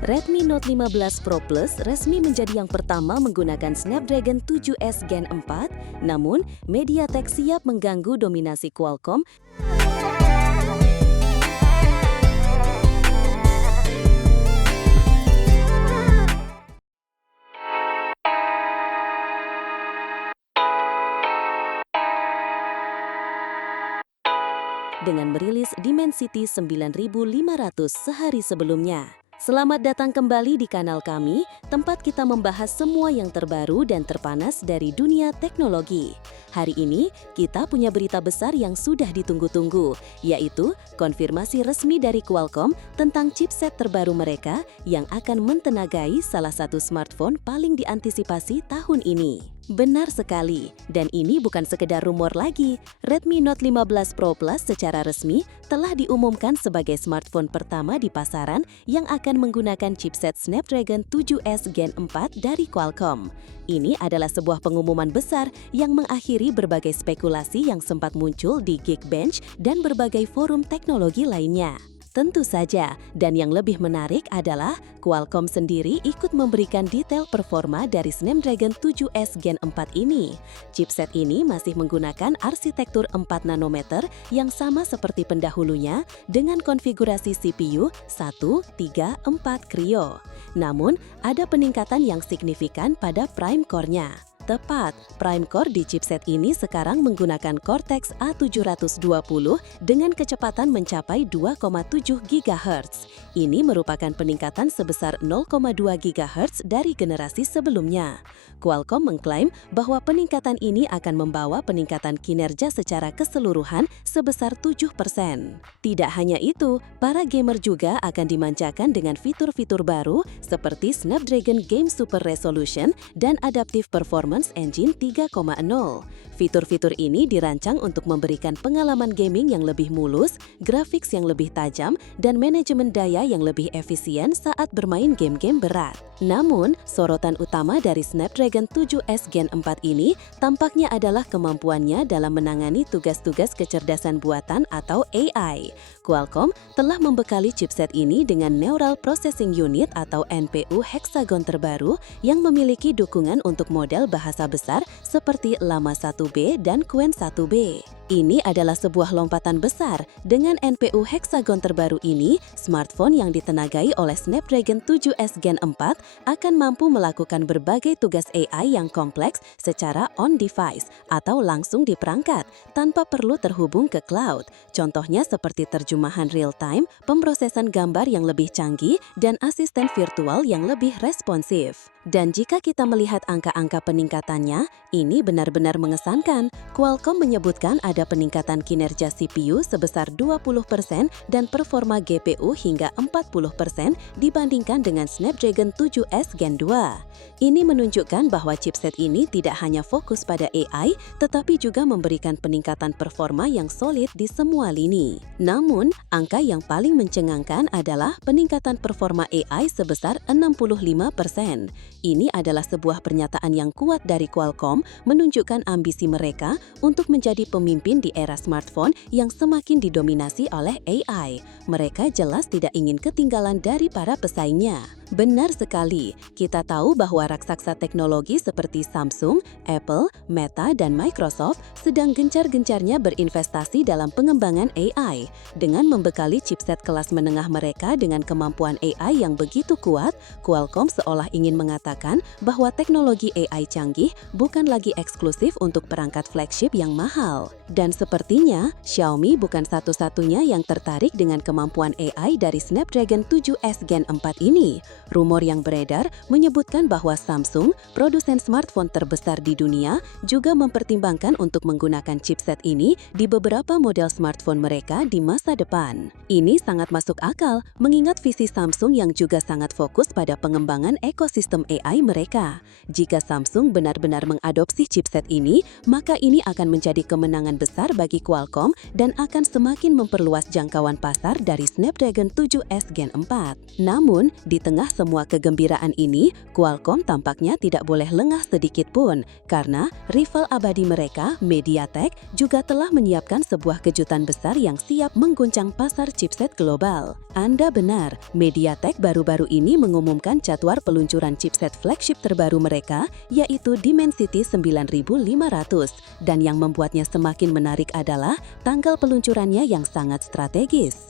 Redmi Note 15 Pro Plus resmi menjadi yang pertama menggunakan Snapdragon 7S Gen 4, namun MediaTek siap mengganggu dominasi Qualcomm. Dengan merilis Dimensity 9500 sehari sebelumnya. Selamat datang kembali di kanal kami, tempat kita membahas semua yang terbaru dan terpanas dari dunia teknologi. Hari ini, kita punya berita besar yang sudah ditunggu-tunggu, yaitu konfirmasi resmi dari Qualcomm tentang chipset terbaru mereka yang akan mentenagai salah satu smartphone paling diantisipasi tahun ini. Benar sekali, dan ini bukan sekedar rumor lagi. Redmi Note 15 Pro Plus secara resmi telah diumumkan sebagai smartphone pertama di pasaran yang akan menggunakan chipset Snapdragon 7S Gen 4 dari Qualcomm. Ini adalah sebuah pengumuman besar yang mengakhiri berbagai spekulasi yang sempat muncul di Geekbench dan berbagai forum teknologi lainnya. Tentu saja, dan yang lebih menarik adalah Qualcomm sendiri ikut memberikan detail performa dari Snapdragon 7S Gen 4 ini. Chipset ini masih menggunakan arsitektur 4 nanometer yang sama seperti pendahulunya dengan konfigurasi CPU 1, 3, 4 Kryo. Namun, ada peningkatan yang signifikan pada Prime Core-nya. Tepat, Prime Core di chipset ini sekarang menggunakan Cortex A720 dengan kecepatan mencapai 2,7 GHz. Ini merupakan peningkatan sebesar 0,2 GHz dari generasi sebelumnya. Qualcomm mengklaim bahwa peningkatan ini akan membawa peningkatan kinerja secara keseluruhan sebesar 7%. Tidak hanya itu, para gamer juga akan dimanjakan dengan fitur-fitur baru seperti Snapdragon Game Super Resolution dan Adaptive Performance Engine 3.0. Fitur-fitur ini dirancang untuk memberikan pengalaman gaming yang lebih mulus, grafik yang lebih tajam, dan manajemen daya yang lebih efisien saat bermain game-game berat. Namun, sorotan utama dari Snapdragon 7S Gen 4 ini tampaknya adalah kemampuannya dalam menangani tugas-tugas kecerdasan buatan atau AI. Qualcomm telah membekali chipset ini dengan Neural Processing Unit atau NPU Hexagon terbaru yang memiliki dukungan untuk model bahasa besar seperti Llama 1B dan Qwen 1B. Ini adalah sebuah lompatan besar. Dengan NPU Hexagon terbaru ini, smartphone yang ditenagai oleh Snapdragon 7S Gen 4 akan mampu melakukan berbagai tugas AI yang kompleks secara on-device atau langsung di perangkat, tanpa perlu terhubung ke cloud. Contohnya seperti terjemahan real-time, pemrosesan gambar yang lebih canggih, dan asisten virtual yang lebih responsif. Dan jika kita melihat angka-angka peningkatannya, ini benar-benar mengesankan. Qualcomm menyebutkan ada peningkatan kinerja CPU sebesar 20% dan performa GPU hingga 40% dibandingkan dengan Snapdragon 7S Gen 2. Ini menunjukkan bahwa chipset ini tidak hanya fokus pada AI, tetapi juga memberikan peningkatan performa yang solid di semua lini. Namun, angka yang paling mencengangkan adalah peningkatan performa AI sebesar 65%. Ini adalah sebuah pernyataan yang kuat dari Qualcomm, menunjukkan ambisi mereka untuk menjadi pemimpin di era smartphone yang semakin didominasi oleh AI. Mereka jelas tidak ingin ketinggalan dari para pesaingnya. Benar sekali, kita tahu bahwa raksasa teknologi seperti Samsung, Apple, Meta, dan Microsoft sedang gencar-gencarnya berinvestasi dalam pengembangan AI. Dengan membekali chipset kelas menengah mereka dengan kemampuan AI yang begitu kuat, Qualcomm seolah ingin mengatakan bahwa teknologi AI canggih bukan lagi eksklusif untuk perangkat flagship yang mahal. Dan sepertinya, Xiaomi bukan satu-satunya yang tertarik dengan kemampuan AI dari Snapdragon 7S Gen 4 ini. Rumor yang beredar menyebutkan bahwa Samsung, produsen smartphone terbesar di dunia, juga mempertimbangkan untuk menggunakan chipset ini di beberapa model smartphone mereka di masa depan. Ini sangat masuk akal, mengingat visi Samsung yang juga sangat fokus pada pengembangan ekosistem AI mereka. Jika Samsung benar-benar mengadopsi chipset ini, maka ini akan menjadi kemenangan besar bagi Qualcomm dan akan semakin memperluas jangkauan pasar dari Snapdragon 7S Gen 4. Namun, di tengah tengah semua kegembiraan ini, Qualcomm tampaknya tidak boleh lengah sedikit pun karena rival abadi mereka, MediaTek, juga telah menyiapkan sebuah kejutan besar yang siap mengguncang pasar chipset global. Anda benar, MediaTek baru-baru ini mengumumkan jadwal peluncuran chipset flagship terbaru mereka, yaitu Dimensity 9500. Dan yang membuatnya semakin menarik adalah tanggal peluncurannya yang sangat strategis.